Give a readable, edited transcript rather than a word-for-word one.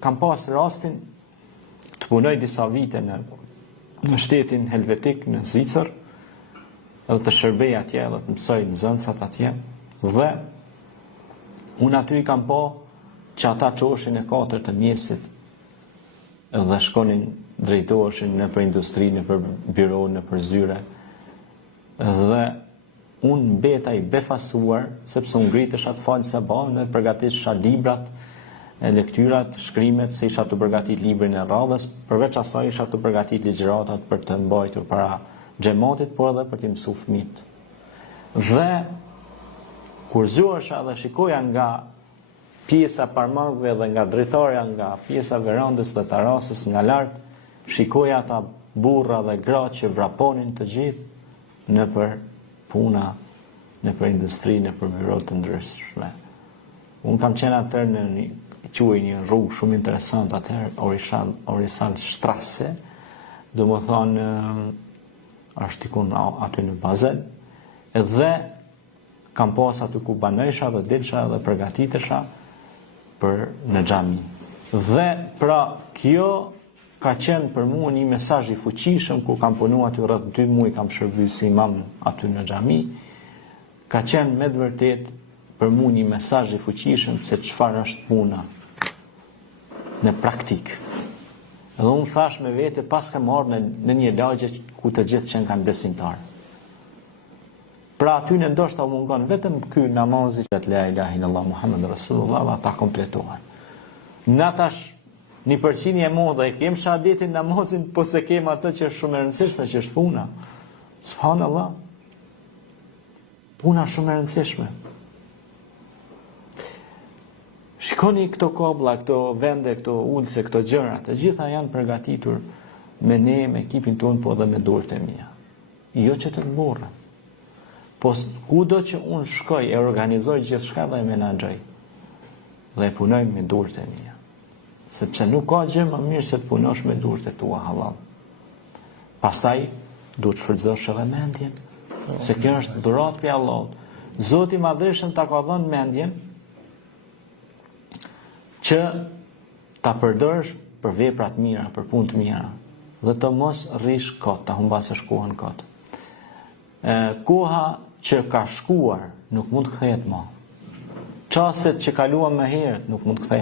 kam pas rastin të punoj disa vite në shtetin helvetik, në Zvicër, edhe të shërbej atje, edhe të mësoj në zëncat atje, dhe unë aty i kam po që ata qoshin e 4 të mjesit, edhe shkonin drejtoheshin në për industri, në për biro, në për zyre, dhe unë beta i befasuar, sepse unë ngritë isha të falë se ba, në përgatit isha librat, lektyrat, shkrimet, se isha të përgatit librin e radhës, përveç asaj isha të përgatit ligjëratat për të mbajtur para xhamatit, por edhe për të mësuar fëmijët. Dhe kur zgjohesha dhe shikoja nga pjesa parmakëve dhe nga drejtorja, nga pjesa verandës dhe terasës nga lart, shikoja ata burra dhe gra që vraponin të gjithë në për puna, në për industri, në për byro të ndryshme. Unë kam qenë atër në një rrugë shumë interesant atër, Orisal Strasse, do më thonë, është tikun aty në Bazel, edhe kam pas aty ku banesha dhe dilsha dhe përgatitesha për në xhami. Dhe pra kjo ka qenë për mua një mesazh i fuqishëm, ku kam punu aty rreth 2 muaj, kam shërbyer si imam aty në xhami, ka qenë me të vërtet për mua një mesazh i fuqishëm se çfarë është puna në praktik. Dhe unë thash me vete, pas kam marrë në një lagje ku të gjithë që kanë besimtarë. Pra aty në ndoshta u mungon vetëm ky namazi që la ilaha illallah Muhammed Rasulullah dhe ata kompletohen. Na tash 1% e modhe e kem shahadetin namazin, po se kem atë që është shumë e rëndësishme, që është puna. Subhanallah. Puna shumë e rëndësishme. Shikoni këto kolla, këto vende, këto ulse, këto gjëra, të gjitha janë përgatitur me ne, me ekipin tonë, po edhe me dorët e mia. Jo që të mburren. Po kudo që unë shkoj e organizoj gjithçka dhe e menaxhoj. Dhe e punoj me dorët e mia. Sepse nuk ka gjë më mirë se të punosh me durët e tua halal. Pastaj duhet të shfrytëzosh edhe mendjen, se kjo është dhuratë prej Allahut. Zoti i Madhëshëm ta ka dhënë mendjen që ta përdorësh për vepra të mira, për punë të mira, dhe të mos rrish kot, ta humbasësh kohën kot. Koha që ka shkuar nuk mund të kthehet më. Çastet që kaluam më herët nuk mund të kthehet.